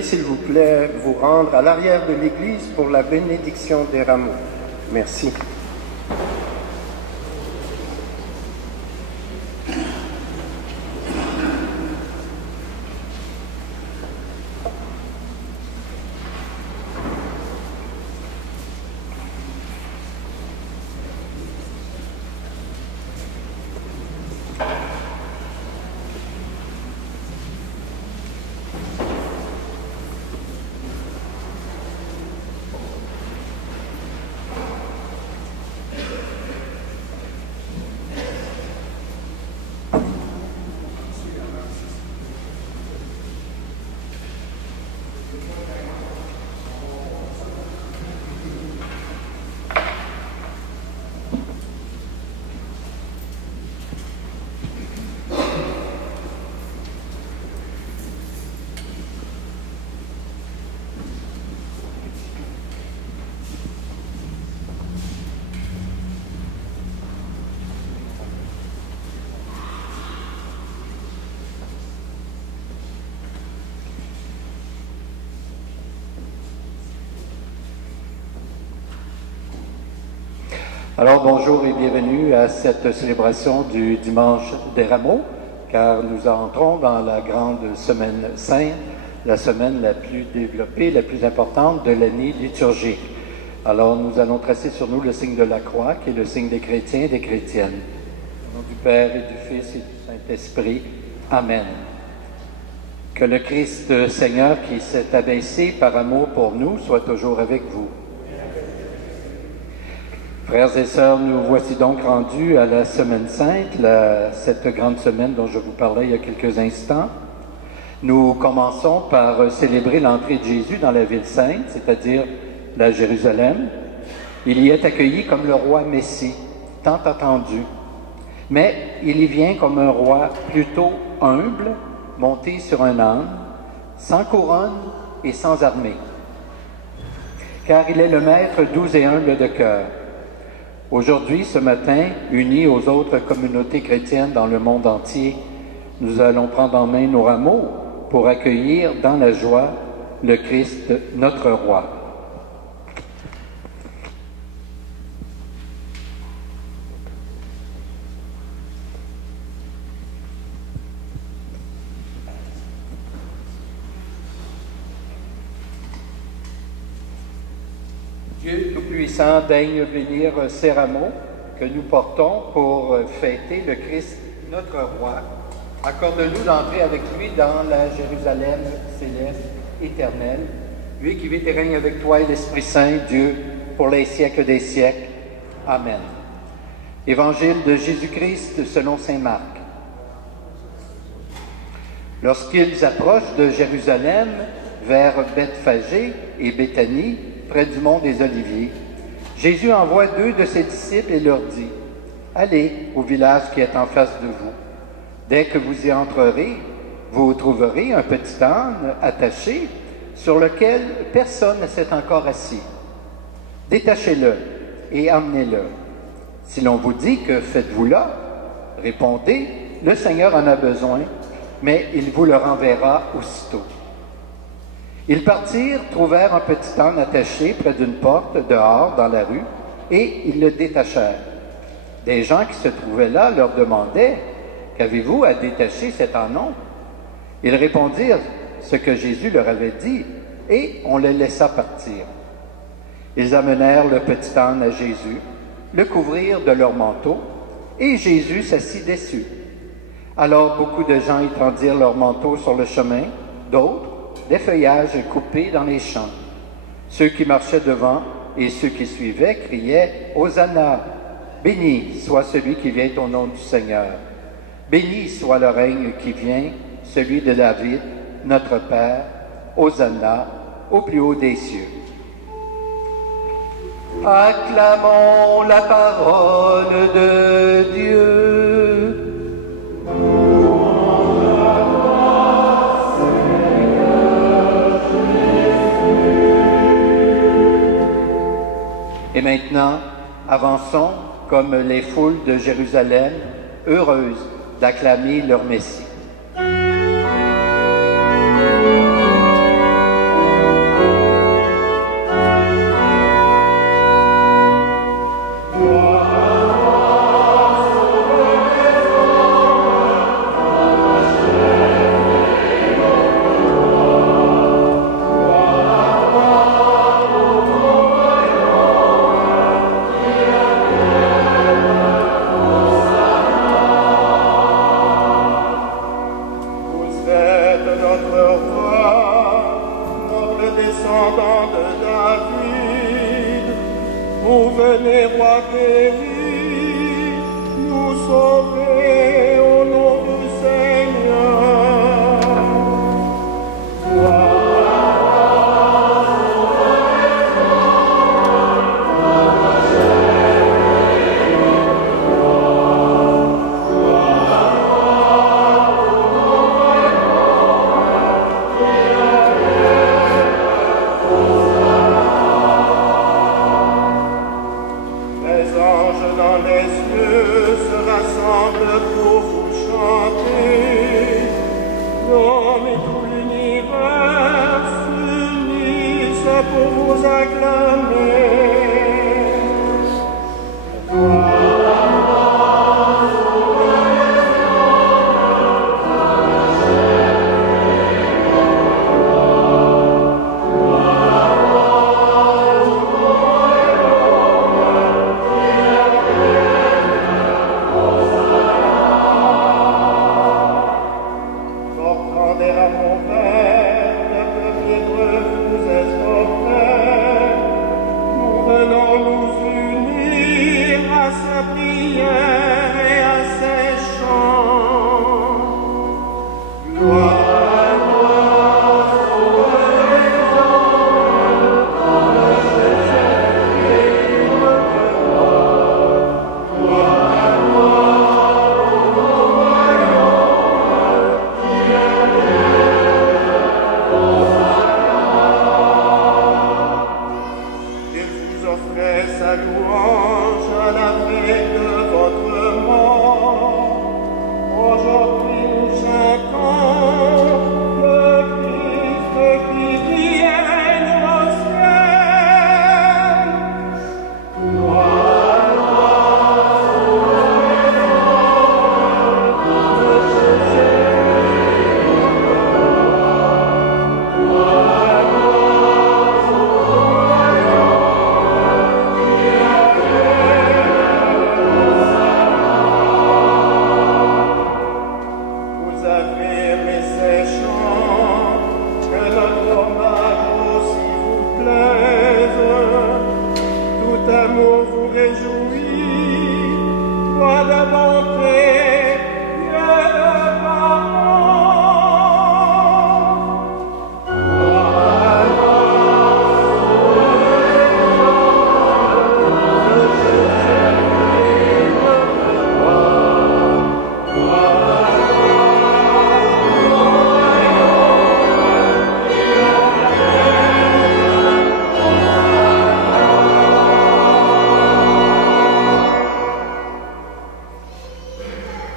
veuillez s'il vous plaît vous rendre à l'arrière de l'église pour la bénédiction des rameaux. Merci. Alors bonjour et bienvenue à cette célébration du Dimanche des Rameaux, car nous entrons dans la grande semaine sainte, la semaine la plus développée, la plus importante de l'année liturgique. Alors nous allons tracer sur nous le signe de la croix, qui est le signe des chrétiens et des chrétiennes. Au nom du Père et du Fils et du Saint-Esprit. Amen. Que le Christ Seigneur qui s'est abaissé par amour pour nous soit toujours avec vous. Frères et sœurs, nous voici donc rendus à la Semaine Sainte, cette grande semaine dont je vous parlais il y a quelques instants. Nous commençons par célébrer l'entrée de Jésus dans la ville sainte, c'est-à-dire la Jérusalem. Il y est accueilli comme le roi Messie, tant attendu. Mais il y vient comme un roi plutôt humble, monté sur un âne, sans couronne et sans armée. Car il est le maître doux et humble de cœur. Aujourd'hui, ce matin, unis aux autres communautés chrétiennes dans le monde entier, nous allons prendre en main nos rameaux pour accueillir dans la joie le Christ, notre roi. Dieu Tout-Puissant daigne bénir ces rameaux que nous portons pour fêter le Christ, notre roi. Accorde-nous d'entrer avec lui dans la Jérusalem céleste, éternelle, lui qui vit et règne avec toi et l'Esprit Saint, Dieu, pour les siècles des siècles. Amen. Évangile de Jésus-Christ selon saint Marc. Lorsqu'ils approchent de Jérusalem vers Bethphagée et Béthanie, près du mont des Oliviers, Jésus envoie 2 de ses disciples et leur dit « Allez au village qui est en face de vous. Dès que vous y entrerez, vous trouverez un petit âne attaché sur lequel personne ne s'est encore assis. Détachez-le et emmenez-le. Si l'on vous dit que faites-vous là, répondez « Le Seigneur en a besoin, mais il vous le renverra aussitôt. » Ils partirent, trouvèrent un petit âne attaché près d'une porte, dehors, dans la rue, et ils le détachèrent. Des gens qui se trouvaient là leur demandaient « Qu'avez-vous à détacher cet ânon ?» Ils répondirent ce que Jésus leur avait dit, et on le laissa partir. Ils amenèrent le petit âne à Jésus, le couvrirent de leur manteau, et Jésus s'assit dessus. Alors beaucoup de gens étendirent leurs manteaux sur le chemin, d'autres des feuillages coupés dans les champs. Ceux qui marchaient devant et ceux qui suivaient criaient « Hosanna ! Béni soit celui qui vient au nom du Seigneur. Béni soit le règne qui vient, celui de David, notre Père. Hosanna au plus haut des cieux. » Acclamons la parole de Dieu. Et maintenant, avançons comme les foules de Jérusalem, heureuses d'acclamer leur Messie. vous acclamer.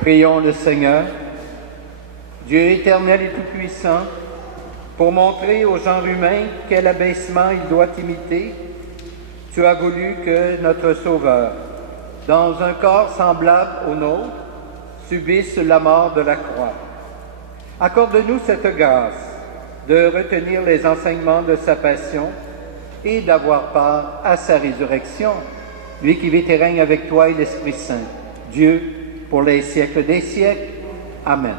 Prions le Seigneur, Dieu éternel et tout-puissant, pour montrer au genre humain quel abaissement il doit imiter. Tu as voulu que notre Sauveur, dans un corps semblable au nôtre, subisse la mort de la croix. Accorde-nous cette grâce de retenir les enseignements de sa passion et d'avoir part à sa résurrection, lui qui vit et règne avec toi et l'Esprit Saint, Dieu, pour les siècles des siècles. Amen.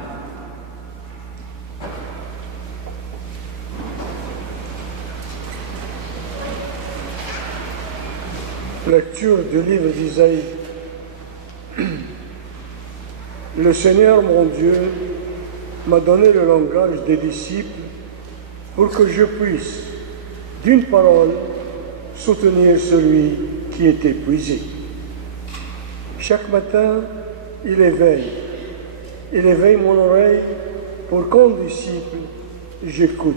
Lecture du livre d'Isaïe. Le Seigneur, mon Dieu, m'a donné le langage des disciples pour que je puisse, d'une parole, soutenir celui qui est épuisé. Chaque matin, il éveille mon oreille pour qu'en disciple, j'écoute.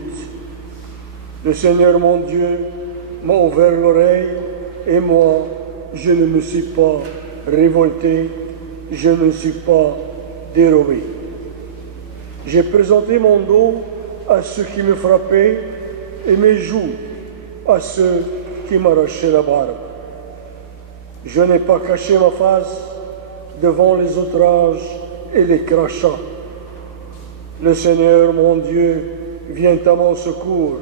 Le Seigneur, mon Dieu, m'a ouvert l'oreille et moi, je ne me suis pas révolté, je ne suis pas dérobé. J'ai présenté mon dos à ceux qui me frappaient et mes joues à ceux qui m'arrachaient la barbe. Je n'ai pas caché ma face devant les outrages et les crachats. Le Seigneur, mon Dieu, vient à mon secours.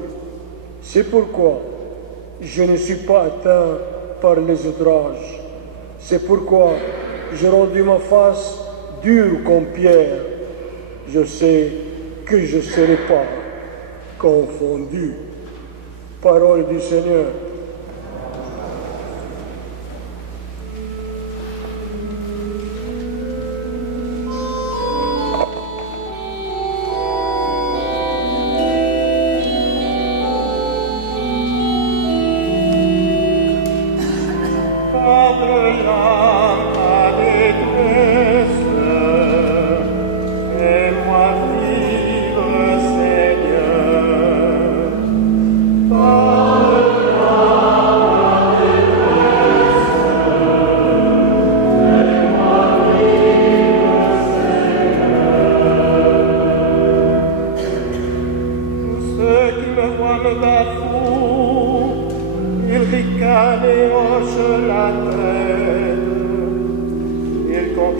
C'est pourquoi je ne suis pas atteint par les outrages. C'est pourquoi j'ai rendu ma face dure comme pierre. Je sais que je ne serai pas confondu. Parole du Seigneur. Fais-moi vivre, Seigneur.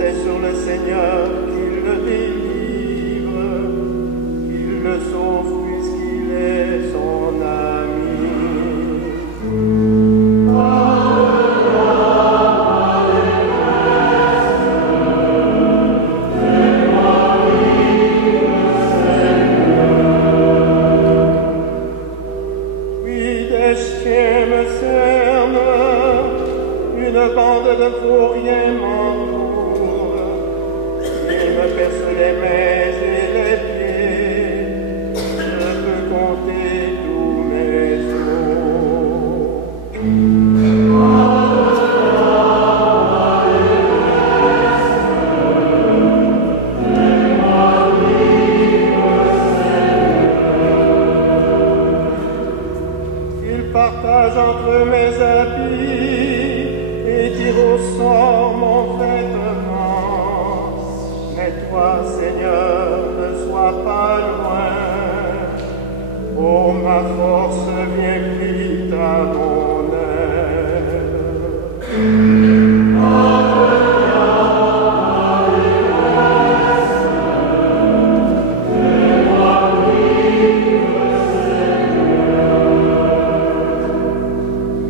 comptait sur le Seigneur qu'il le délivre, qu'il le sauve puisqu'il est son ami. De fourriers m'entoure, il me perce les mains et les pieds, je peux compter tous mes jours. Il partage entre mes habits au sort mon vêtement, mais toi, Seigneur, ne sois pas loin. Oh, ma force, viens vite à mon aide.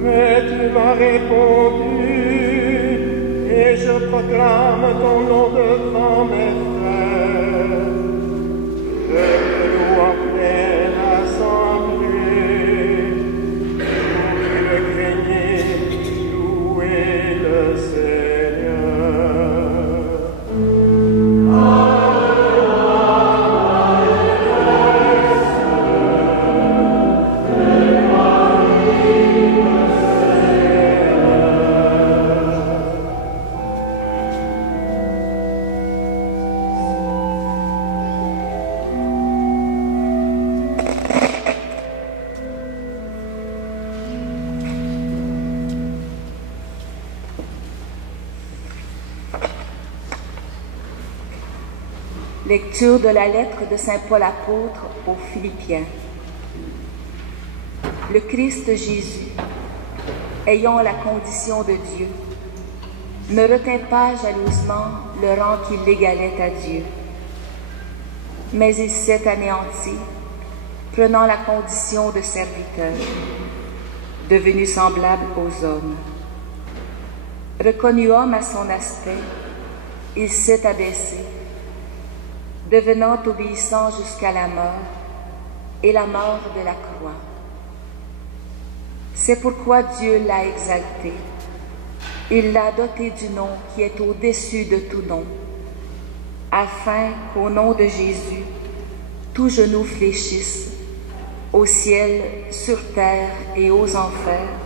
Mais tu m'as répondu, et je proclame ton nom devant mes frères. Je te loue en pleine assemblée. Louez le craignez, louez le Seigneur. Lecture de la lettre de saint Paul apôtre aux Philippiens. Le Christ Jésus, ayant la condition de Dieu, ne retint pas jalousement le rang qui l'égalait à Dieu, mais il s'est anéanti, prenant la condition de serviteur, devenu semblable aux hommes. Reconnu homme à son aspect, il s'est abaissé, devenant obéissant jusqu'à la mort, et la mort de la croix. C'est pourquoi Dieu l'a exalté. Il l'a doté du nom qui est au-dessus de tout nom, afin qu'au nom de Jésus, tout genou fléchisse, au ciel, sur terre et aux enfers,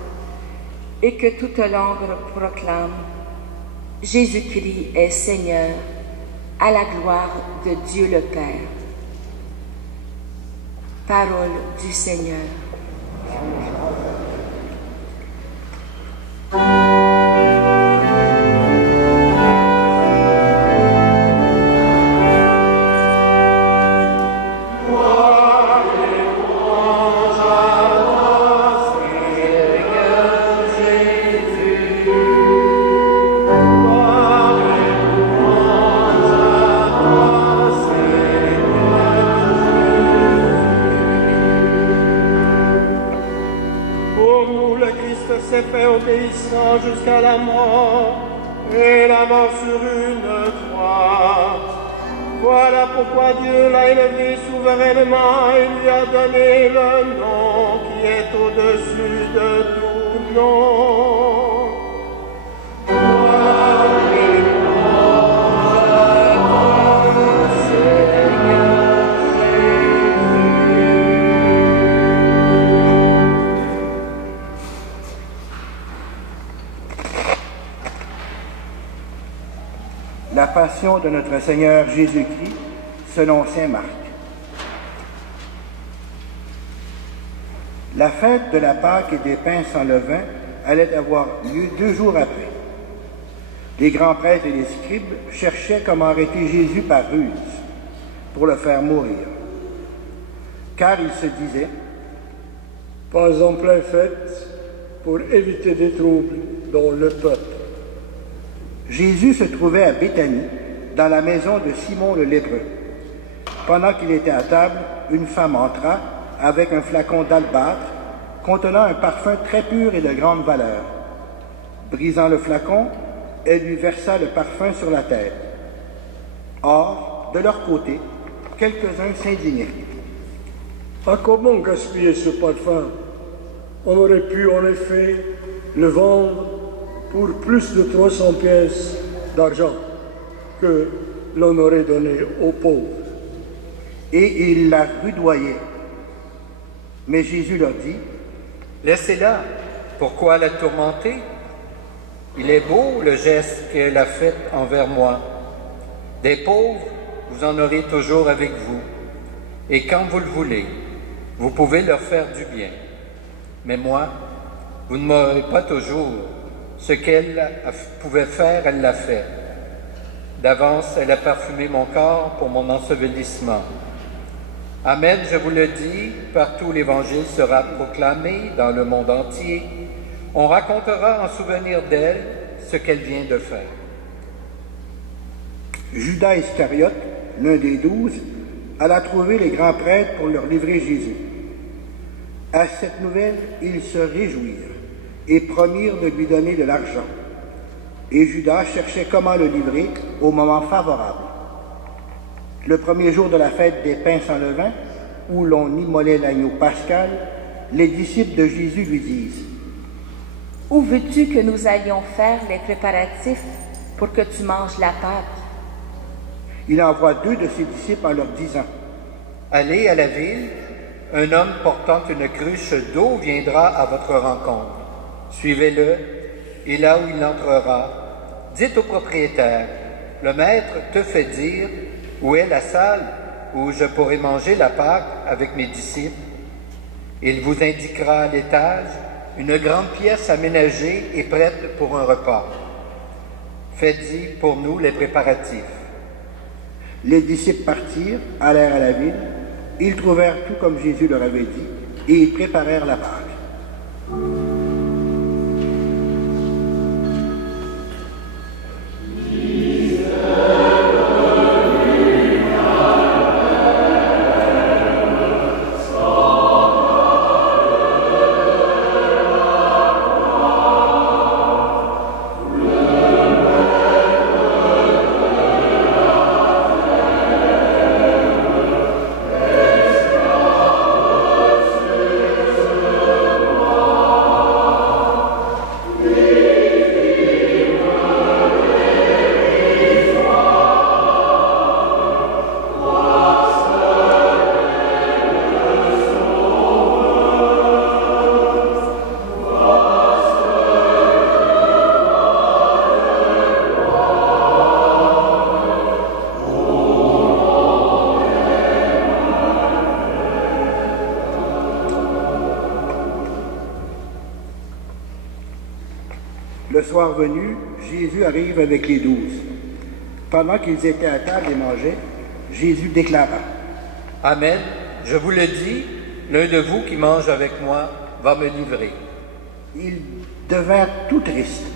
et que toute langue proclame: Jésus-Christ est Seigneur, à la gloire de Dieu le Père. Parole du Seigneur. Jusqu'à la mort, et la mort sur une croix. Voilà pourquoi Dieu l'a élevé souverainement et lui a donné le nom qui est au-dessus de tout nom. La passion de notre Seigneur Jésus-Christ selon saint Marc. La fête de la Pâque et des pains sans levain allait avoir lieu 2 jours après. Les grands prêtres et les scribes cherchaient comment arrêter Jésus par ruse pour le faire mourir. Car ils se disaient: pas en pleine fête pour éviter des troubles dans le peuple. Jésus se trouvait à Béthanie, dans la maison de Simon le lépreux. Pendant qu'il était à table, une femme entra avec un flacon d'albâtre contenant un parfum très pur et de grande valeur. Brisant le flacon, elle lui versa le parfum sur la tête. Or, de leur côté, quelques-uns s'indignaient. Ah, comment gaspiller ce parfum? On aurait pu en effet le vendre pour plus de 300 pièces d'argent que l'on aurait donné aux pauvres. Et ils la rudoyaient. Mais Jésus leur dit, « Laissez-la, pourquoi la tourmenter? Il est beau le geste qu'elle a fait envers moi. Des pauvres, vous en aurez toujours avec vous, et quand vous le voulez, vous pouvez leur faire du bien. Mais moi, vous ne m'aurez pas toujours. Ce qu'elle pouvait faire, elle l'a fait. D'avance, elle a parfumé mon corps pour mon ensevelissement. Amen, je vous le dis, partout l'Évangile sera proclamé dans le monde entier. On racontera en souvenir d'elle ce qu'elle vient de faire. » Judas Iscariote, l'un des 12, alla trouver les grands prêtres pour leur livrer Jésus. À cette nouvelle, ils se réjouirent et promirent de lui donner de l'argent. Et Judas cherchait comment le livrer au moment favorable. Le premier jour de la fête des pains sans levain, où l'on immolait l'agneau pascal, les disciples de Jésus lui disent, « Où veux-tu que nous allions faire les préparatifs pour que tu manges la Pâque? » Il envoie 2 de ses disciples en leur disant, « Allez à la ville, un homme portant une cruche d'eau viendra à votre rencontre. Suivez-le, et là où il entrera, dites au propriétaire, « Le maître te fait dire où est la salle où je pourrai manger la Pâque avec mes disciples. Il vous indiquera à l'étage une grande pièce aménagée et prête pour un repas. Faites-y pour nous les préparatifs. » Les disciples partirent, allèrent à la ville, ils trouvèrent tout comme Jésus leur avait dit, et ils préparèrent la Pâque. Le soir venu, Jésus arrive avec les 12. Pendant qu'ils étaient à table et mangeaient, Jésus déclara, « Amen, je vous le dis, l'un de vous qui mange avec moi va me livrer. » Ils devinrent tout tristes,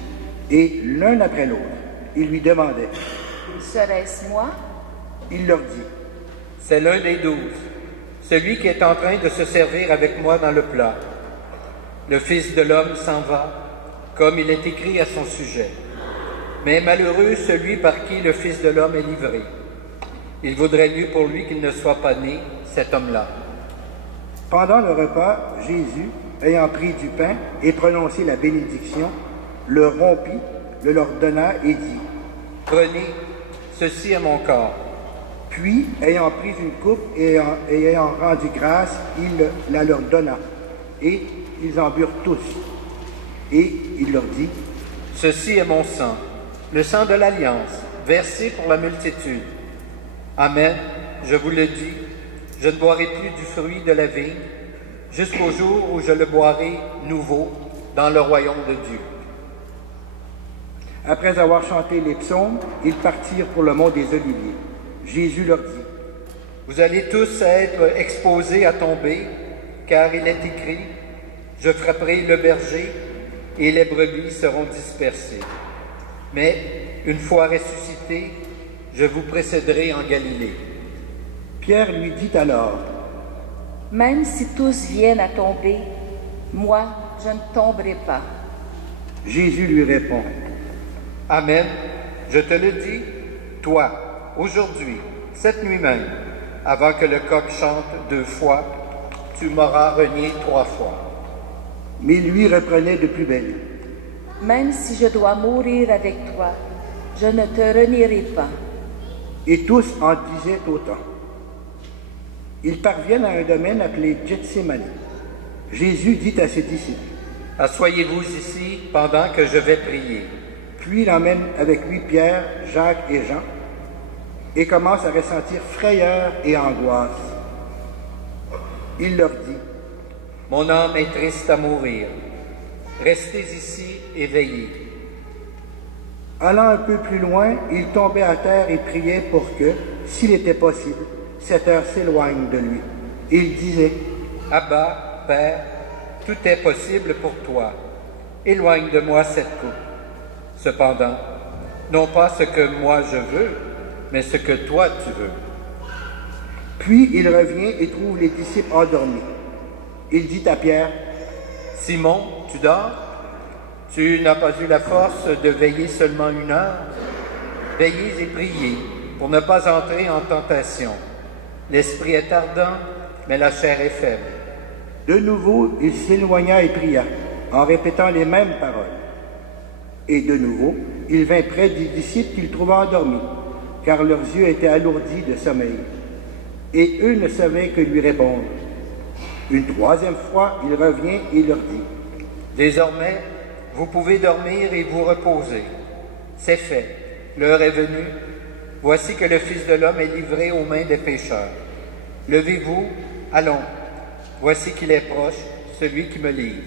et l'un après l'autre, ils lui demandaient, « Serait-ce moi? » Il leur dit, « C'est l'un des 12, celui qui est en train de se servir avec moi dans le plat. Le Fils de l'homme s'en va, comme il est écrit à son sujet. Mais malheureux celui par qui le Fils de l'homme est livré. Il vaudrait mieux pour lui qu'il ne soit pas né, cet homme-là. » Pendant le repas, Jésus, ayant pris du pain et prononcé la bénédiction, le rompit, le leur donna et dit, « Prenez, ceci est mon corps. » Puis, ayant pris une coupe et ayant rendu grâce, il la leur donna, et ils en burent tous. Et il leur dit, « Ceci est mon sang, le sang de l'Alliance, versé pour la multitude. Amen, je vous le dis, je ne boirai plus du fruit de la vigne, jusqu'au jour où je le boirai nouveau dans le royaume de Dieu. » Après avoir chanté les psaumes, ils partirent pour le mont des Oliviers. Jésus leur dit, « Vous allez tous être exposés à tomber, car il est écrit, « Je frapperai le berger, et les brebis seront dispersées. » Mais une fois ressuscité, je vous précéderai en Galilée. » Pierre lui dit alors, « Même si tous viennent à tomber, moi, je ne tomberai pas. » Jésus lui répond, « Amen, je te le dis, toi, aujourd'hui, cette nuit même, avant que le coq chante 2 fois, tu m'auras renié 3 fois. » Mais il lui reprenait de plus belle, « Même si je dois mourir avec toi, je ne te renierai pas. » Et tous en disaient autant. Ils parviennent à un domaine appelé Gethsémani. Jésus dit à ses disciples, « Asseyez-vous ici pendant que je vais prier. » Puis il emmène avec lui Pierre, Jacques et Jean et commence à ressentir frayeur et angoisse. Il leur dit, « Mon âme est triste à mourir. Restez ici et veillez. » Allant un peu plus loin, il tombait à terre et priait pour que, s'il était possible, cette heure s'éloigne de lui. Il disait, « Abba, Père, tout est possible pour toi. Éloigne de moi cette coupe. Cependant, non pas ce que moi je veux, mais ce que toi tu veux. » Puis il revient et trouve les disciples endormis. Il dit à Pierre, « Simon, tu dors? Tu n'as pas eu la force de veiller seulement 1 heure? Veillez et priez pour ne pas entrer en tentation. L'esprit est ardent, mais la chair est faible. » De nouveau, il s'éloigna et pria, en répétant les mêmes paroles. Et de nouveau, il vint près des disciples qu'il trouva endormis, car leurs yeux étaient alourdis de sommeil. Et eux ne savaient que lui répondre. Une 3e fois, il revient et leur dit, « Désormais, vous pouvez dormir et vous reposer. C'est fait, l'heure est venue. Voici que le Fils de l'homme est livré aux mains des pécheurs. Levez-vous, allons. Voici qu'il est proche, celui qui me livre. »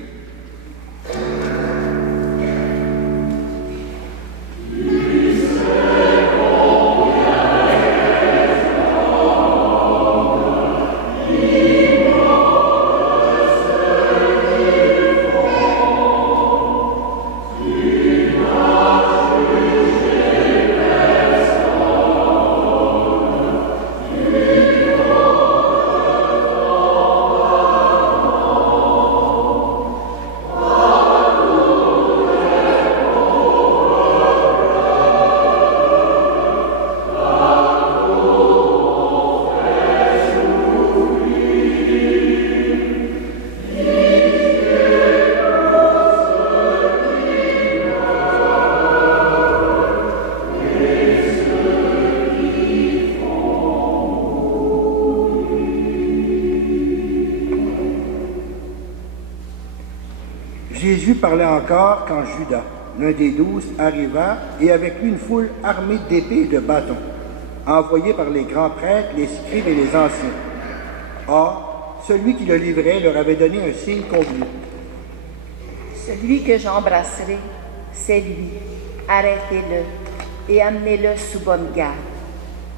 Jésus parlait encore quand Judas, l'un des 12, arriva et avec lui une foule armée d'épées et de bâtons, envoyés par les grands prêtres, les scribes et les anciens. Or, celui qui le livrait leur avait donné un signe convenu. « Celui que j'embrasserai, c'est lui. Arrêtez-le et amenez-le sous bonne garde. »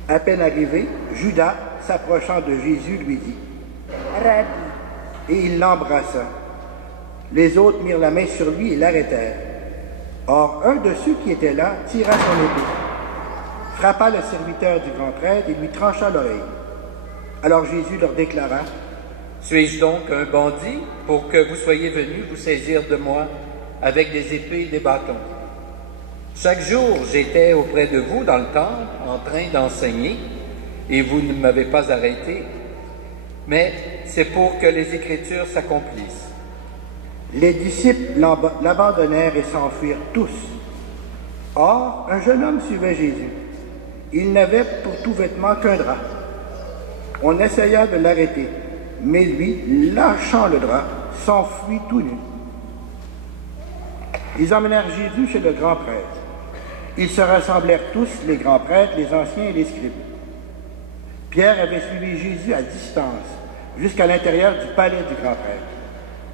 À peine arrivé, Judas, s'approchant de Jésus, lui dit, « Rabbi. » Et il l'embrassa. Les autres mirent la main sur lui et l'arrêtèrent. Or, un de ceux qui étaient là tira son épée, frappa le serviteur du grand prêtre et lui trancha l'oreille. Alors Jésus leur déclara, « Suis-je donc un bandit pour que vous soyez venus vous saisir de moi avec des épées et des bâtons? Chaque jour, j'étais auprès de vous dans le temple en train d'enseigner et vous ne m'avez pas arrêté. Mais c'est pour que les Écritures s'accomplissent. » Les disciples l'abandonnèrent et s'enfuirent tous. Or, un jeune homme suivait Jésus. Il n'avait pour tout vêtement qu'un drap. On essaya de l'arrêter, mais lui, lâchant le drap, s'enfuit tout nu. Ils emmenèrent Jésus chez le grand prêtre. Ils se rassemblèrent tous, les grands prêtres, les anciens et les scribes. Pierre avait suivi Jésus à distance, jusqu'à l'intérieur du palais du grand prêtre.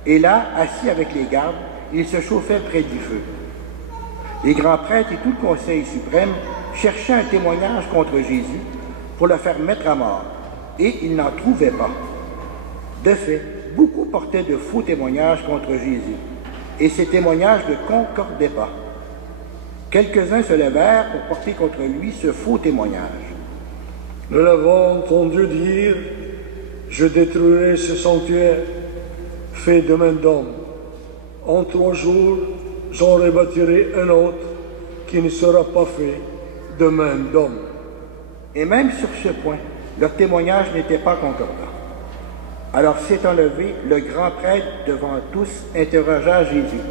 Et là, assis avec les gardes, il se chauffait près du feu. Les grands prêtres et tout le conseil suprême cherchaient un témoignage contre Jésus pour le faire mettre à mort, et ils n'en trouvaient pas. De fait, beaucoup portaient de faux témoignages contre Jésus, et ces témoignages ne concordaient pas. quelques-uns se levèrent pour porter contre lui ce faux témoignage. Nous l'avons entendu dire, je détruirai ce sanctuaire fait de main d'homme. En 3 jours, j'en rebâtirai un autre qui ne sera pas fait de main d'homme. Et même sur ce point, leur témoignage n'était pas concordant. Alors s'étant levé, le grand prêtre, devant tous, interrogea Jésus.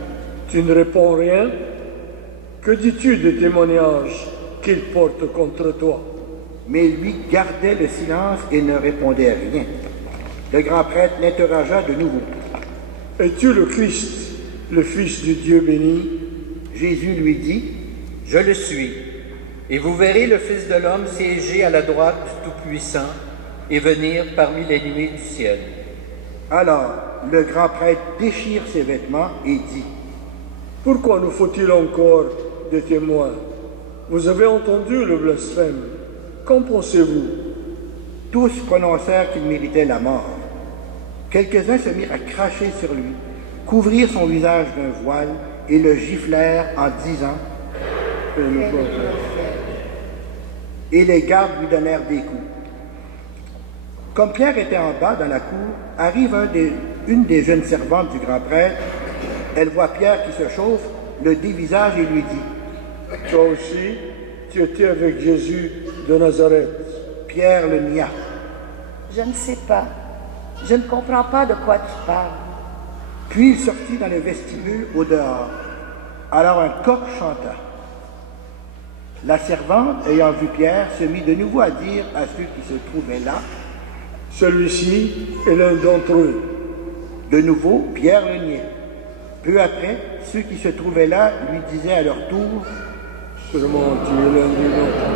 Tu ne réponds rien? Que dis-tu des témoignages qu'il porte contre toi? Mais lui gardait le silence et ne répondait rien. Le grand prêtre l'interrogea de nouveau. Es-tu le Christ, le Fils du Dieu béni? Jésus lui dit, Je le suis, et vous verrez le Fils de l'homme siéger à la droite du Tout-Puissant et venir parmi les nuées du ciel. Alors le grand prêtre déchire ses vêtements et dit, Pourquoi nous faut-il encore des témoins? Vous avez entendu le blasphème. Qu'en pensez-vous? Tous prononcèrent qu'il méritait la mort. Quelques-uns se mirent à cracher sur lui, couvrirent son visage d'un voile et le giflèrent en disant « Et les gardes lui donnèrent des coups. » Comme Pierre était en bas dans la cour, arrive une des jeunes servantes du grand prêtre. Elle voit Pierre qui se chauffe, le dévisage et lui dit « Toi aussi, tu étais avec Jésus de Nazareth. » Pierre le nia. Je ne sais pas. Je ne comprends pas de quoi tu parles. Puis il sortit dans le vestibule au dehors. Alors un coq chanta. La servante, ayant vu Pierre, se mit de nouveau à dire à ceux qui se trouvaient là, « Celui-ci est l'un d'entre eux. » De nouveau, Pierre le niait. Peu après, ceux qui se trouvaient là lui disaient à leur tour, « Sûrement tu es l'un des nôtres. »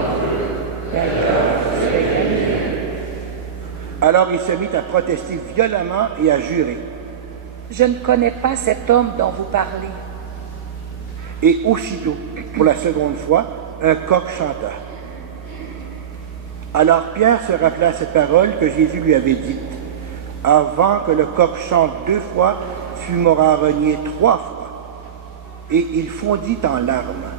Alors il se mit à protester violemment et à jurer. Je ne connais pas cet homme dont vous parlez. Et aussitôt, pour la seconde fois, un coq chanta. Alors Pierre se rappela cette parole que Jésus lui avait dite. Avant que le coq chante 2 fois, tu m'auras renié 3 fois. Et il fondit en larmes.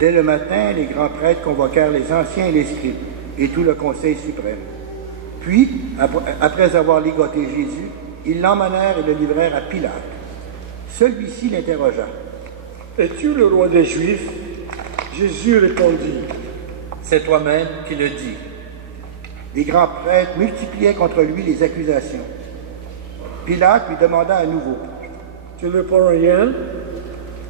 Dès le matin, les grands prêtres convoquèrent les anciens et les scribes et tout le conseil suprême. Puis, après avoir ligoté Jésus, ils l'emmenèrent et le livrèrent à Pilate. Celui-ci l'interrogea. « Es-tu le roi des Juifs ?» Jésus répondit. « C'est toi-même qui le dis. » Les grands prêtres multipliaient contre lui les accusations. Pilate lui demanda à nouveau. « Tu ne réponds rien?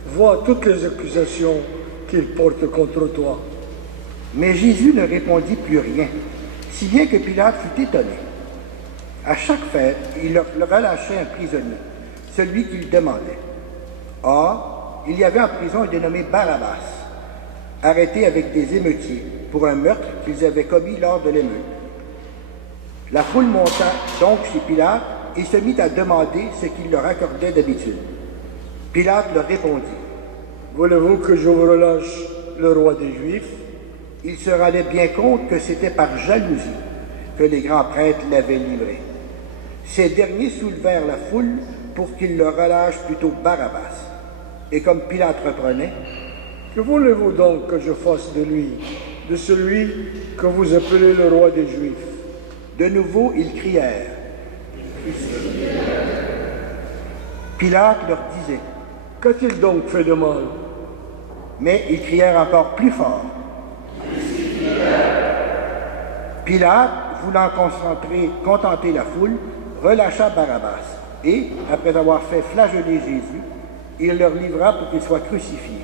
Vois toutes les accusations qu'il porte contre toi. » Mais Jésus ne répondit plus rien, si bien que Pilate fut étonné. À chaque fête, il leur relâchait un prisonnier, celui qu'il demandait. Or, il y avait en prison un dénommé Barabbas, arrêté avec des émeutiers pour un meurtre qu'ils avaient commis lors de l'émeute. La foule monta donc chez Pilate et se mit à demander ce qu'il leur accordait d'habitude. Pilate leur répondit. « Voulez-vous que je vous relâche le roi des Juifs ?» Il se rendait bien compte que c'était par jalousie que les grands prêtres l'avaient livré. Ces derniers soulevèrent la foule pour qu'ils le relâchent plutôt Barabbas. Et comme Pilate reprenait, « Que voulez-vous donc que je fasse de lui, de celui que vous appelez le roi des Juifs ?» De nouveau, ils crièrent. Pilate leur disait, « Qu'a-t-il donc fait de mal ?» Mais ils crièrent encore plus fort. Pilate, voulant contenter la foule, relâcha Barabbas et, après avoir fait flageoler Jésus, il leur livra pour qu'il soit crucifié.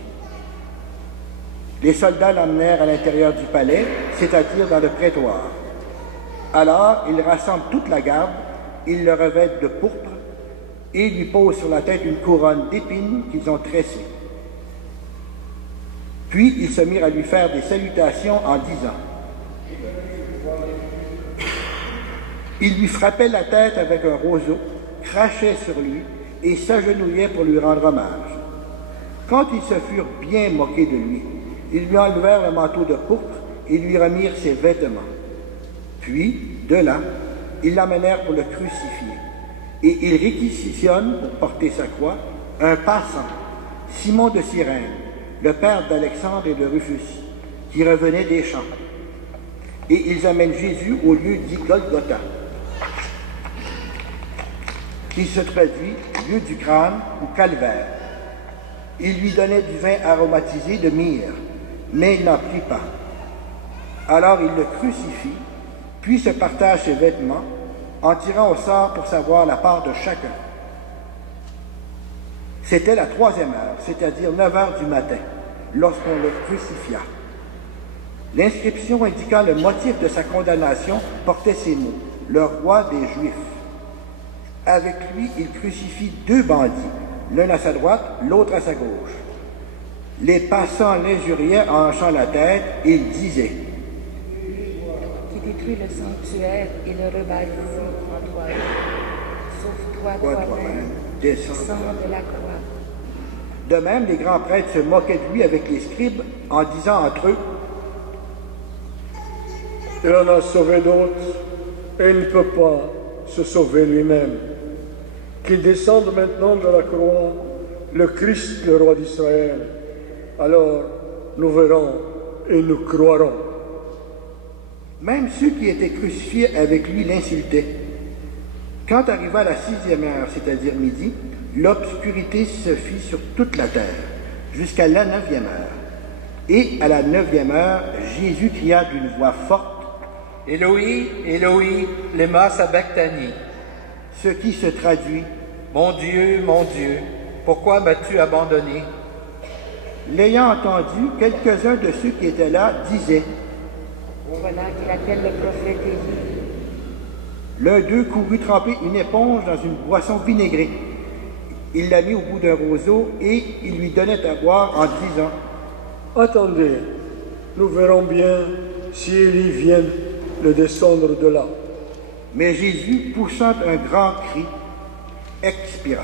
Les soldats l'emmenèrent à l'intérieur du palais, c'est-à-dire dans le prétoire. Alors, ils rassemblent toute la garde, ils le revêtent de pourpre et lui posent sur la tête une couronne d'épines qu'ils ont tressée. Puis, ils se mirent à lui faire des salutations en disant: Ils lui frappaient la tête avec un roseau, crachaient sur lui et s'agenouillaient pour lui rendre hommage. Quand ils se furent bien moqués de lui, ils lui enlevèrent le manteau de pourpre et lui remirent ses vêtements. Puis, de là, ils l'amenèrent pour le crucifier. Et ils réquisitionnent, pour porter sa croix, un passant, Simon de Cyrène, le père d'Alexandre et de Rufus, qui revenait des champs. Et ils amènent Jésus au lieu dit Golgotha, qui se traduit lieu du crâne ou calvaire. Ils lui donnaient du vin aromatisé de myrrhe, mais il n'en prit pas. Alors il le crucifie, puis se partage ses vêtements, en tirant au sort pour savoir la part de chacun. C'était la 3e heure, c'est-à-dire 9 heures du matin, lorsqu'on le crucifia. L'inscription indiquant le motif de sa condamnation portait ces mots: le roi des Juifs. Avec lui, il crucifie 2 bandits, l'un à sa droite, l'autre à sa gauche. Les passants l'injuriaient en hochant la tête et ils disaient: Qui détruit le sanctuaire et le rebâtit en toi-même. Sauve-toi toi-même, descends de la croix. De même, les grands prêtres se moquaient de lui avec les scribes en disant entre eux: Il en a sauvé d'autres et il ne peut pas se sauver lui-même. Qu'il descende maintenant de la croix, le Christ, le roi d'Israël. Alors nous verrons et nous croirons. Même ceux qui étaient crucifiés avec lui l'insultaient. Quand arriva la 6e heure, c'est-à-dire midi, l'obscurité se fit sur toute la terre, jusqu'à la 9e heure. Et à la 9e heure, Jésus cria d'une voix forte: Éloi, Éloi, lema sabachthani. Ce qui se traduit: Mon Dieu, pourquoi m'as-tu abandonné? L'ayant entendu, quelques-uns de ceux qui étaient là disaient: Voilà qu'il appelle le prophète Élie. L'un d'eux courut tremper une éponge dans une boisson vinaigrée. Il la mit au bout d'un roseau et il lui donnait à boire en disant: Attendez, nous verrons bien si Élie vient de descendre de là. Mais Jésus, poussant un grand cri, expira.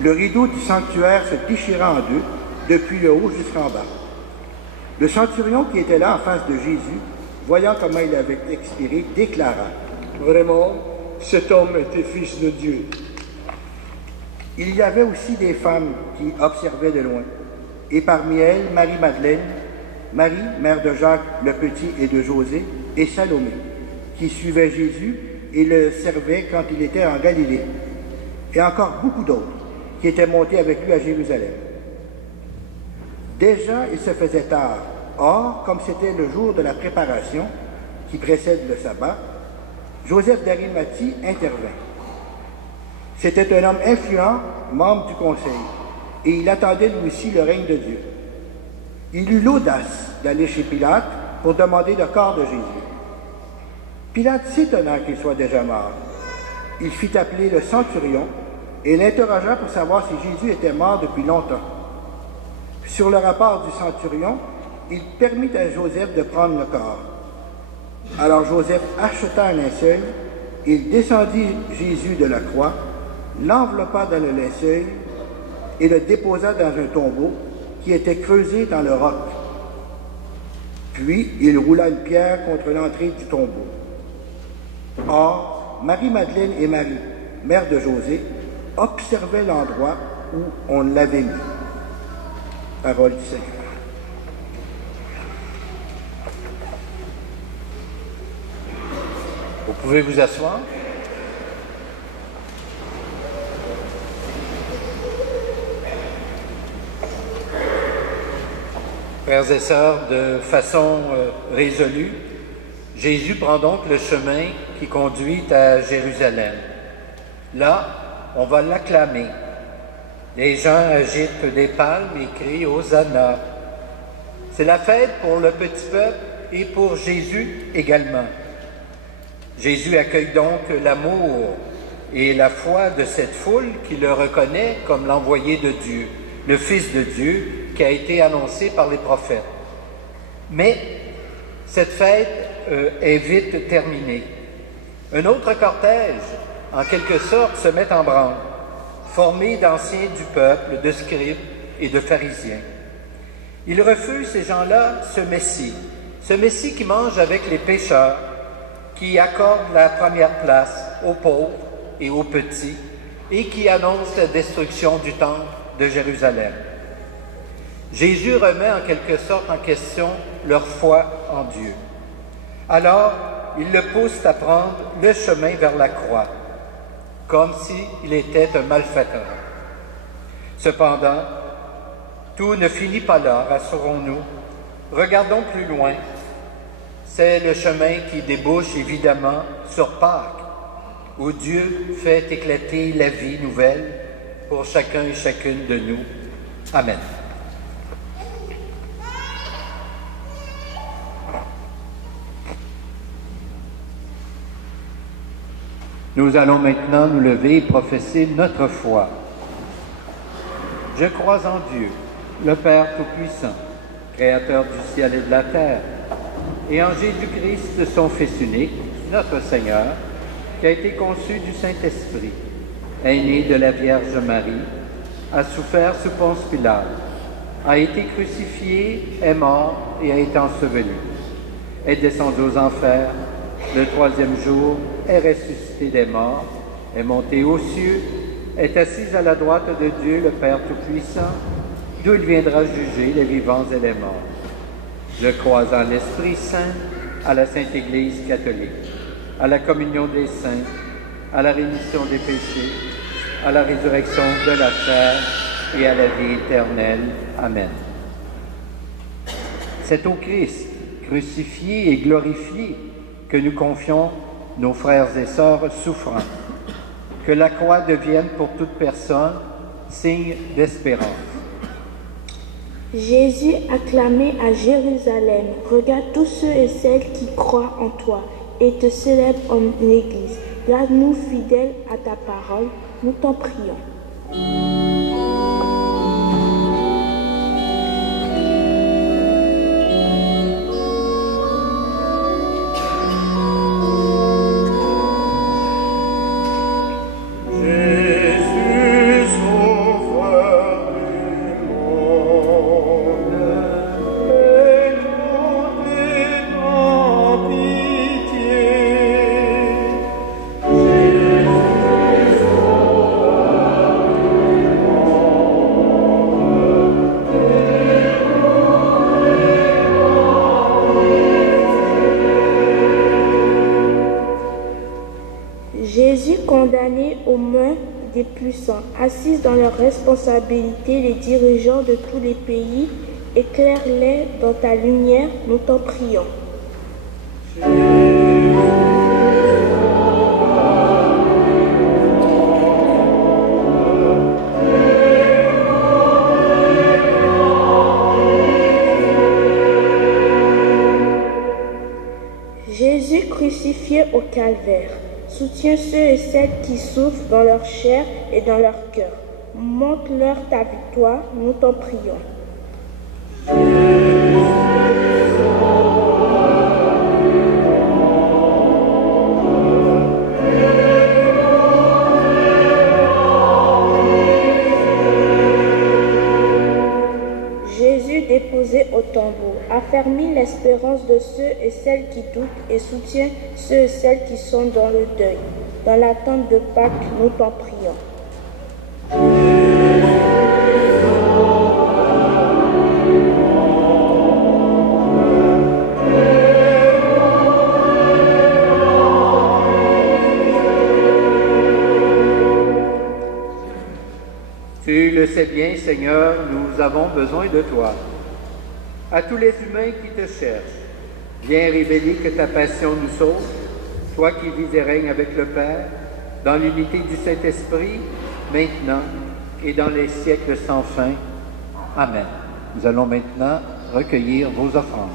Le rideau du sanctuaire se déchira en deux, depuis le haut jusqu'en bas. Le centurion qui était là en face de Jésus, voyant comment il avait expiré, déclara: Vraiment, cet homme était fils de Dieu. Il y avait aussi des femmes qui observaient de loin, et parmi elles, Marie-Madeleine, Marie, mère de Jacques le Petit et de José, et Salomé, qui suivait Jésus et le servait quand il était en Galilée, et encore beaucoup d'autres qui étaient montés avec lui à Jérusalem. Déjà, il se faisait tard. Or, comme c'était le jour de la préparation, qui précède le sabbat, Joseph d'Arimathie intervint. C'était un homme influent, membre du conseil, et il attendait lui aussi le règne de Dieu. Il eut l'audace d'aller chez Pilate pour demander le corps de Jésus. Pilate s'étonna qu'il soit déjà mort. Il fit appeler le centurion et l'interrogea pour savoir si Jésus était mort depuis longtemps. Sur le rapport du centurion, il permit à Joseph de prendre le corps. Alors Joseph acheta un linceul, il descendit Jésus de la croix, l'enveloppa dans le linceul et le déposa dans un tombeau qui était creusé dans le roc. Puis il roula une pierre contre l'entrée du tombeau. Or, Marie-Madeleine et Marie, mère de José, observaient l'endroit où on l'avait mis. Parole du Seigneur. Vous pouvez vous asseoir. Frères et sœurs, de façon résolue, Jésus prend donc le chemin qui conduit à Jérusalem. Là, on va l'acclamer. Les gens agitent des palmes et crient « Hosanna ». C'est la fête pour le petit peuple et pour Jésus également. Jésus accueille donc l'amour et la foi de cette foule qui le reconnaît comme l'envoyé de Dieu, le Fils de Dieu qui a été annoncé par les prophètes. Mais cette fête est vite terminée. Un autre cortège, en quelque sorte, se met en branle, formé d'anciens du peuple, de scribes et de pharisiens. Ils refusent, ces gens-là, ce Messie qui mange avec les pécheurs, qui accorde la première place aux pauvres et aux petits, et qui annonce la destruction du temple de Jérusalem. Jésus remet en quelque sorte en question leur foi en Dieu. Alors, il le pousse à prendre le chemin vers la croix, comme s'il était un malfaiteur. Cependant, tout ne finit pas là, rassurons-nous. Regardons plus loin. C'est le chemin qui débouche évidemment sur Pâques, où Dieu fait éclater la vie nouvelle pour chacun et chacune de nous. Amen. Nous allons maintenant nous lever et professer notre foi. Je crois en Dieu, le Père Tout-Puissant, Créateur du ciel et de la terre, et en Jésus-Christ, son Fils unique, notre Seigneur, qui a été conçu du Saint-Esprit, est né de la Vierge Marie, a souffert sous Ponce Pilate, a été crucifié, est mort et a été enseveli, est descendu aux enfers, le troisième jour est ressuscité des morts, est monté aux cieux, est assis à la droite de Dieu, le Père Tout-Puissant, d'où il viendra juger les vivants et les morts. Je crois en l'Esprit Saint, à la Sainte Église catholique, à la communion des saints, à la rémission des péchés, à la résurrection de la chair et à la vie éternelle. Amen. C'est au Christ, crucifié et glorifié, que nous confions nos frères et sœurs souffrants. Que la croix devienne pour toute personne signe d'espérance. Jésus acclamé à Jérusalem, regarde tous ceux et celles qui croient en toi et te célèbrent en l'Église. Garde-nous fidèles à ta parole, nous t'en prions. Condamnés aux mains des puissants, assis dans leurs responsabilités, les dirigeants de tous les pays, éclaire-les dans ta lumière, nous t'en prions. Jésus crucifié au calvaire, soutiens ceux et celles qui souffrent dans leur chair et dans leur cœur. Montre-leur ta victoire, nous t'en prions. affermis l'espérance de ceux et celles qui doutent et soutiens ceux et celles qui sont dans le deuil. Dans l'attente de Pâques, nous t'en prions. Tu le sais bien, Seigneur, nous avons besoin de toi. À tous les humains qui te cherchent, viens révéler que ta passion nous sauve, toi qui vis et règnes avec le Père, dans l'unité du Saint-Esprit, maintenant et dans les siècles sans fin. Amen. Nous allons maintenant recueillir vos offrandes.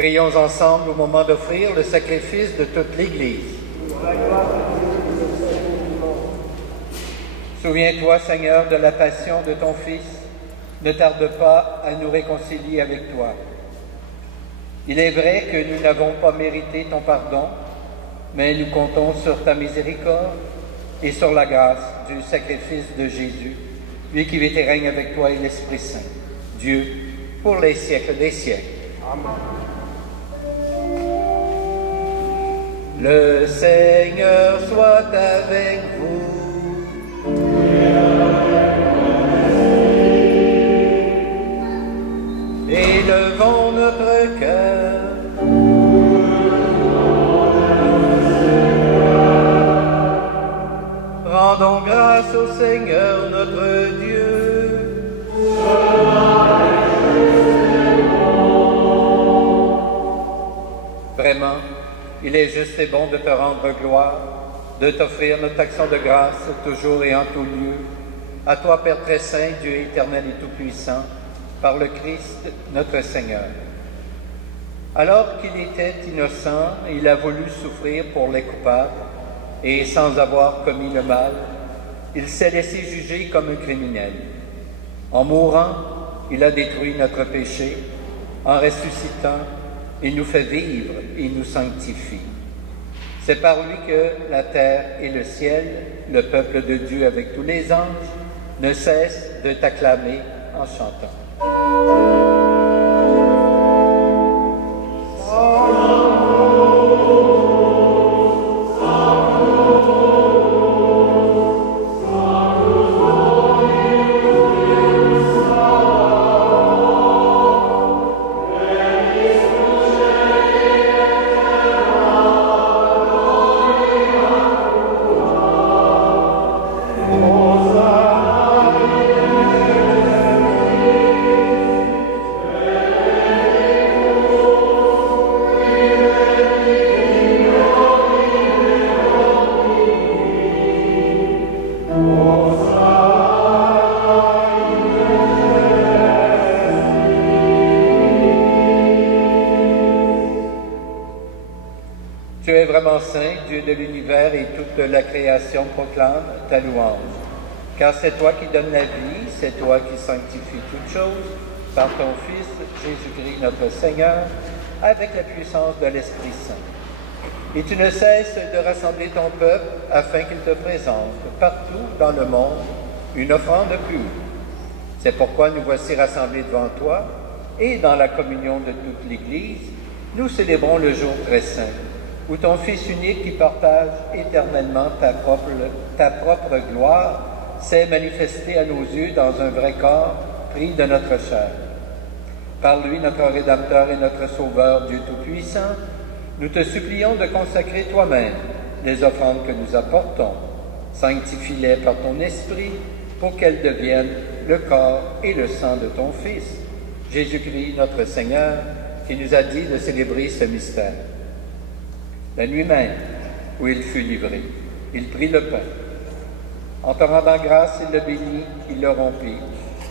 Prions ensemble au moment d'offrir le sacrifice de toute l'Église. Souviens-toi, Seigneur, de la passion de ton Fils. Ne tarde pas à nous réconcilier avec toi. Il est vrai que nous n'avons pas mérité ton pardon, mais nous comptons sur ta miséricorde et sur la grâce du sacrifice de Jésus, lui qui vit et règne avec toi et l'Esprit Saint, Dieu, pour les siècles des siècles. Amen. Le Seigneur soit avec vous. Élevons notre cœur. Rendons grâce au Seigneur notre Dieu. Vraiment, il est juste et bon de te rendre gloire, de t'offrir notre action de grâce toujours et en tout lieu. À toi, Père très saint, Dieu éternel et tout-puissant, par le Christ notre Seigneur. Alors qu'il était innocent, il a voulu souffrir pour les coupables, et sans avoir commis le mal, il s'est laissé juger comme un criminel. En mourant, il a détruit notre péché. En ressuscitant, il nous fait vivre et nous sanctifie. C'est par lui que la terre et le ciel, le peuple de Dieu avec tous les anges, ne cessent de t'acclamer en chantant. Tu es vraiment saint, Dieu de l'univers, et toute la création proclame ta louange. Car c'est toi qui donnes la vie, c'est toi qui sanctifies toutes choses, par ton Fils, Jésus-Christ notre Seigneur, avec la puissance de l'Esprit Saint. Et tu ne cesses de rassembler ton peuple afin qu'il te présente partout dans le monde une offrande pure. C'est pourquoi nous voici rassemblés devant toi, et dans la communion de toute l'Église, nous célébrons le jour très saint, où ton Fils unique qui partage éternellement ta propre gloire s'est manifesté à nos yeux dans un vrai corps pris de notre chair. Par lui, notre Rédempteur et notre Sauveur, Dieu Tout-Puissant, nous te supplions de consacrer toi-même les offrandes que nous apportons. Sanctifie-les par ton Esprit pour qu'elles deviennent le corps et le sang de ton Fils, Jésus-Christ notre Seigneur, qui nous a dit de célébrer ce mystère. La nuit même où il fut livré, il prit le pain. En te rendant grâce, il le bénit, il le rompit,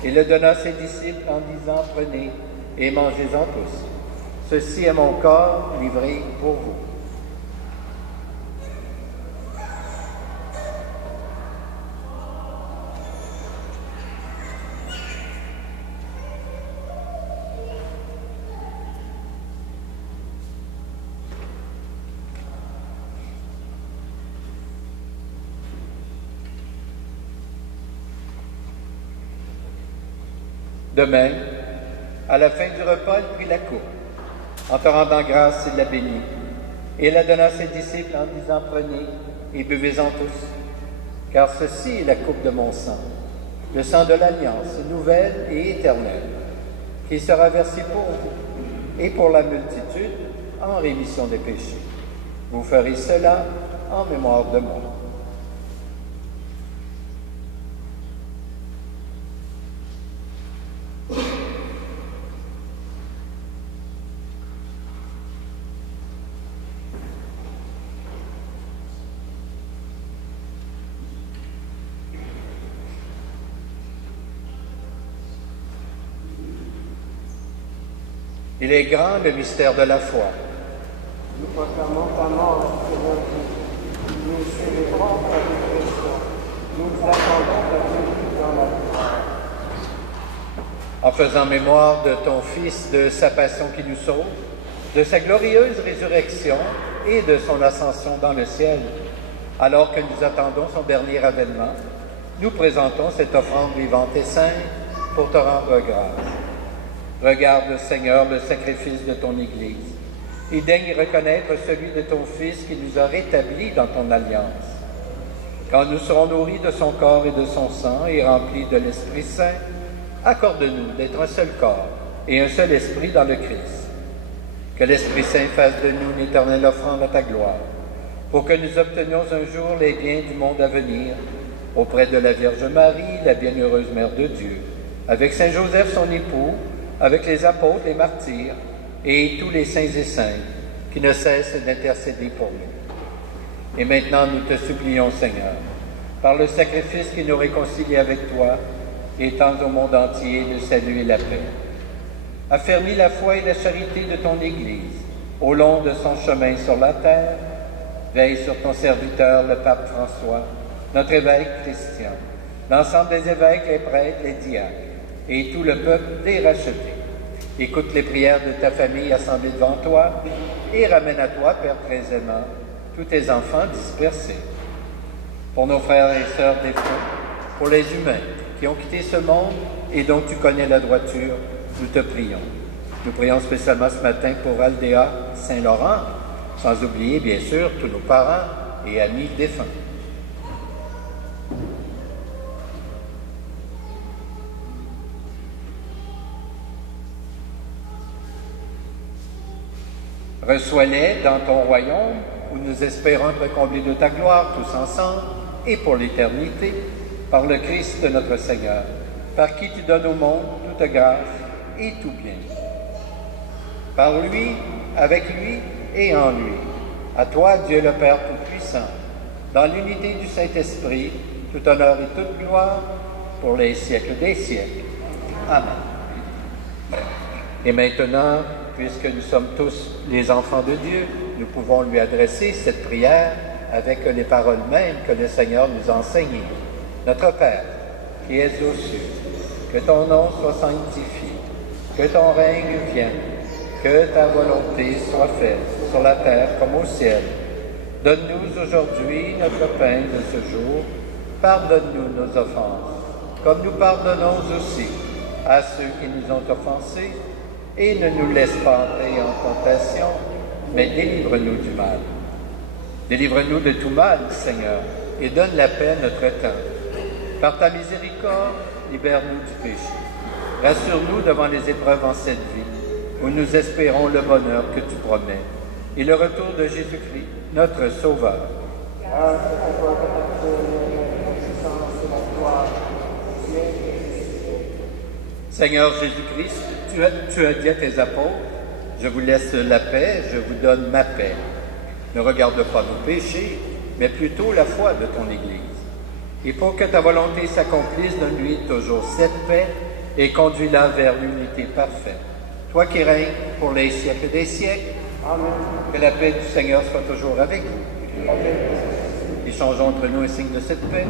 et le donna à ses disciples en disant, prenez et mangez-en tous. Ceci est mon corps livré pour vous. De même, à la fin du repas, il prit la coupe. En te rendant grâce, il la bénit, et la donna à ses disciples en disant, prenez et buvez-en tous, car ceci est la coupe de mon sang, le sang de l'alliance nouvelle et éternelle, qui sera versé pour vous et pour la multitude en rémission des péchés. Vous ferez cela en mémoire de moi. Il est grand le mystère de la foi. Nous proclamons ta mort, Seigneur Jésus. Nous célébrons ta résurrection. Nous attendons ta venue dans la gloire. En faisant mémoire de ton Fils, de sa passion qui nous sauve, de sa glorieuse résurrection et de son ascension dans le ciel, alors que nous attendons son dernier avènement, nous présentons cette offrande vivante et sainte pour te rendre grâce. Regarde, Seigneur, le sacrifice de ton Église, et daigne reconnaître celui de ton Fils qui nous a rétablis dans ton alliance. Quand nous serons nourris de son corps et de son sang et remplis de l'Esprit Saint, accorde-nous d'être un seul corps et un seul esprit dans le Christ. Que l'Esprit Saint fasse de nous une éternelle offrande à ta gloire, pour que nous obtenions un jour les biens du monde à venir, auprès de la Vierge Marie, la bienheureuse Mère de Dieu, avec Saint Joseph son époux, avec les apôtres, les martyrs et tous les saints et saintes qui ne cessent d'intercéder pour nous. Et maintenant, nous te supplions, Seigneur, par le sacrifice qui nous réconcilie avec toi, et étends au monde entier le salut et la paix. Affermis la foi et la charité de ton Église au long de son chemin sur la terre. Veille sur ton serviteur, le pape François, notre évêque Christian, l'ensemble des évêques, les prêtres, les diacres, et tout le peuple des rachetés. Écoute les prières de ta famille assemblée devant toi, et ramène à toi, Père très aimant, tous tes enfants dispersés. Pour nos frères et sœurs défunts, pour les humains qui ont quitté ce monde et dont tu connais la droiture, nous te prions. Nous prions spécialement ce matin pour Aldéa Saint-Laurent, sans oublier bien sûr tous nos parents et amis défunts. Reçois-les dans ton royaume, où nous espérons être comblés de ta gloire tous ensemble et pour l'éternité, par le Christ notre Seigneur, par qui tu donnes au monde toute grâce et tout bien. Par lui, avec lui et en lui. À toi, Dieu le Père Tout-Puissant, dans l'unité du Saint-Esprit, tout honneur et toute gloire pour les siècles des siècles. Amen. Et maintenant, puisque nous sommes tous les enfants de Dieu, nous pouvons lui adresser cette prière avec les paroles mêmes que le Seigneur nous a enseignées. Notre Père, qui es aux cieux, que ton nom soit sanctifié, que ton règne vienne, que ta volonté soit faite sur la terre comme au ciel. Donne-nous aujourd'hui notre pain de ce jour. Pardonne-nous nos offenses, comme nous pardonnons aussi à ceux qui nous ont offensés. Et ne nous laisse pas entrer en tentation, mais délivre-nous du mal. Délivre-nous de tout mal, Seigneur, et donne la paix à notre temps. Par ta miséricorde, libère-nous du péché. Rassure-nous devant les épreuves en cette vie, où nous espérons le bonheur que tu promets, et le retour de Jésus-Christ, notre Sauveur. Seigneur Jésus-Christ, tu as dit à tes apôtres, je vous laisse la paix, je vous donne ma paix. Ne regarde pas nos péchés, mais plutôt la foi de ton Église. Et pour que ta volonté s'accomplisse, donne-lui toujours cette paix et conduis-la vers l'unité parfaite. Toi qui règnes pour les siècles des siècles, amen. Que la paix du Seigneur soit toujours avec vous. Échangeons entre nous un signe de cette paix.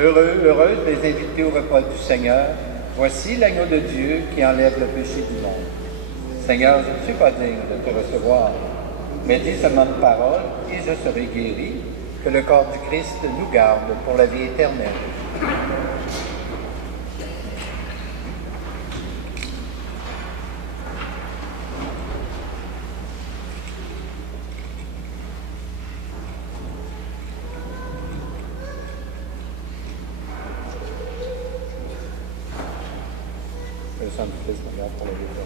Heureux les invités au repas du Seigneur. Voici l'agneau de Dieu qui enlève le péché du monde. Seigneur, je ne suis pas digne de te recevoir, mais dis seulement une parole et je serai guéri. Que le corps du Christ nous garde pour la vie éternelle. Le sang du Christ nous garde pour la vie éternelle.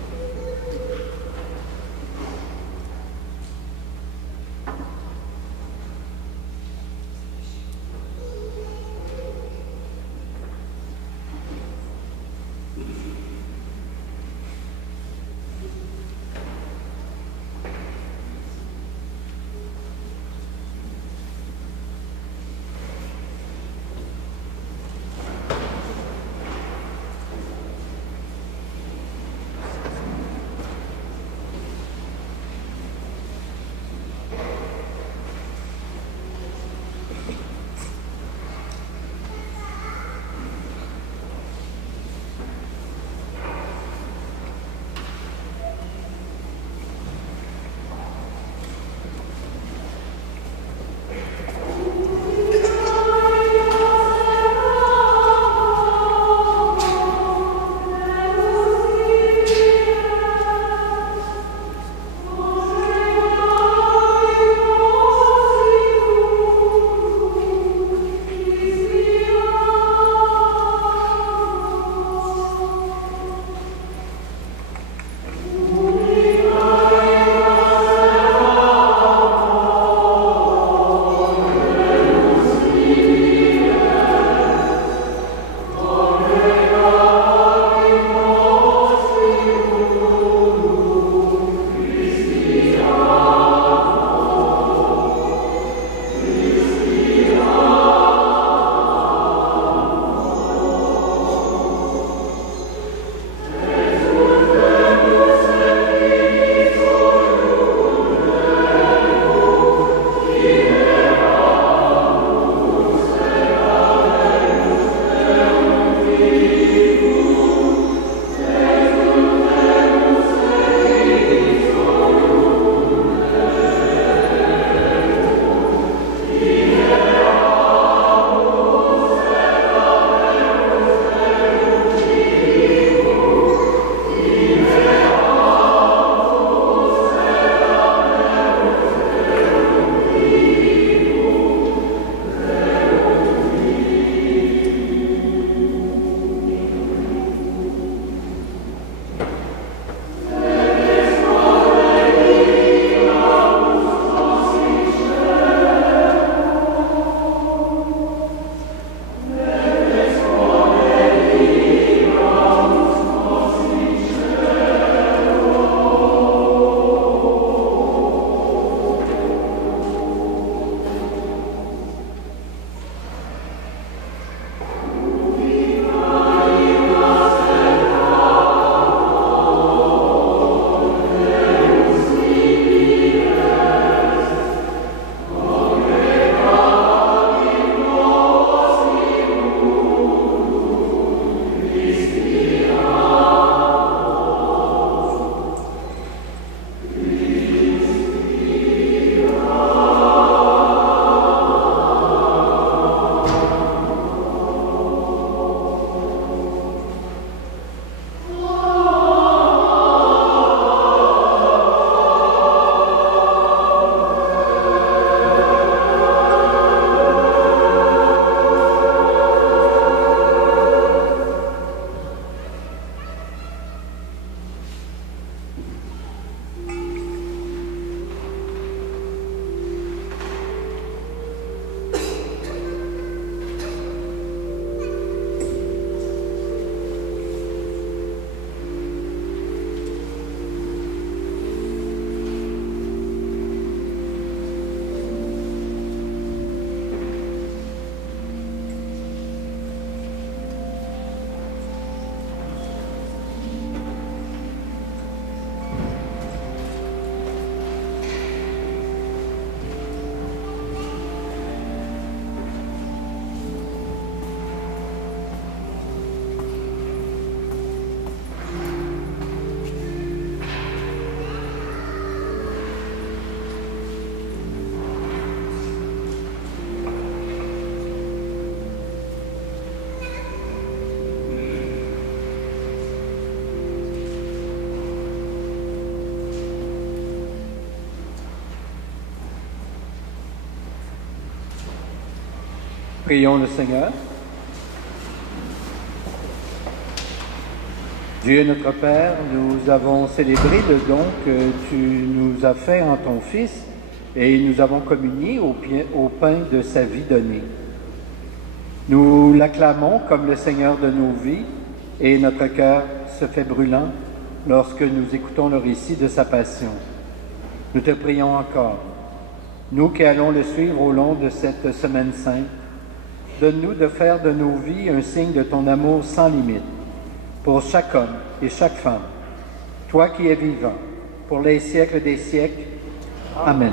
Prions le Seigneur. Dieu notre Père, nous avons célébré le don que tu nous as fait en ton Fils et nous avons communié au pain de sa vie donnée. Nous l'acclamons comme le Seigneur de nos vies et notre cœur se fait brûlant lorsque nous écoutons le récit de sa passion. Nous te prions encore, nous qui allons le suivre au long de cette semaine sainte, donne-nous de faire de nos vies un signe de ton amour sans limite, pour chaque homme et chaque femme, toi qui es vivant, pour les siècles des siècles. Amen.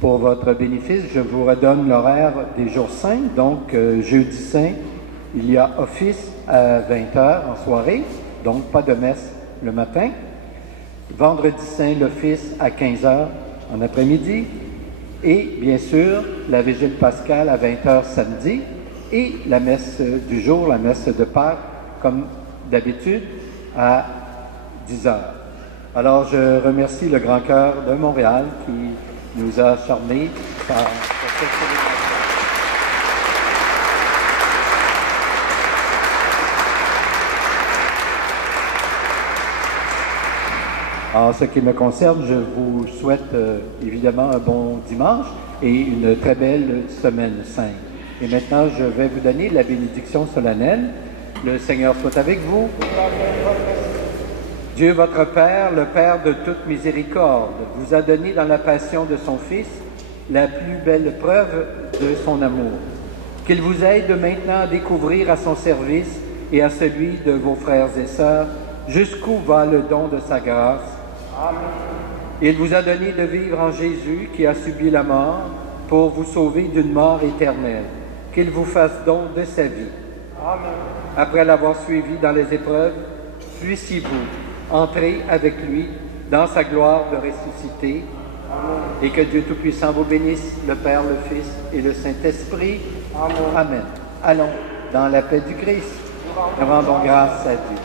Pour votre bénéfice, je vous redonne l'horaire des jours saints. Donc, jeudi saint, il y a office à 20h en soirée, donc pas de messe le matin. Vendredi saint, l'office à 15h en après-midi. Et bien sûr, la vigile pascale à 20h samedi. Et la messe du jour, la messe de Pâques, comme d'habitude, à 10h. Alors, je remercie le Grand Chœur de Montréal qui nous a charmés par cette célébration. En ce qui me concerne, je vous souhaite évidemment un bon dimanche et une très belle semaine sainte. Et maintenant, je vais vous donner la bénédiction solennelle. Le Seigneur soit avec vous. Dieu votre Père, le Père de toute miséricorde, vous a donné dans la passion de son Fils la plus belle preuve de son amour. Qu'il vous aide maintenant à découvrir à son service et à celui de vos frères et sœurs jusqu'où va le don de sa grâce. Amen. Il vous a donné de vivre en Jésus qui a subi la mort pour vous sauver d'une mort éternelle. Qu'il vous fasse don de sa vie. Amen. Après l'avoir suivi dans les épreuves, puissiez-vous entrer avec lui dans sa gloire de ressuscité. Amen. Et que Dieu Tout-Puissant vous bénisse, le Père, le Fils et le Saint-Esprit. Amen. Amen. Allons dans la paix du Christ. Nous rendons grâce à Dieu.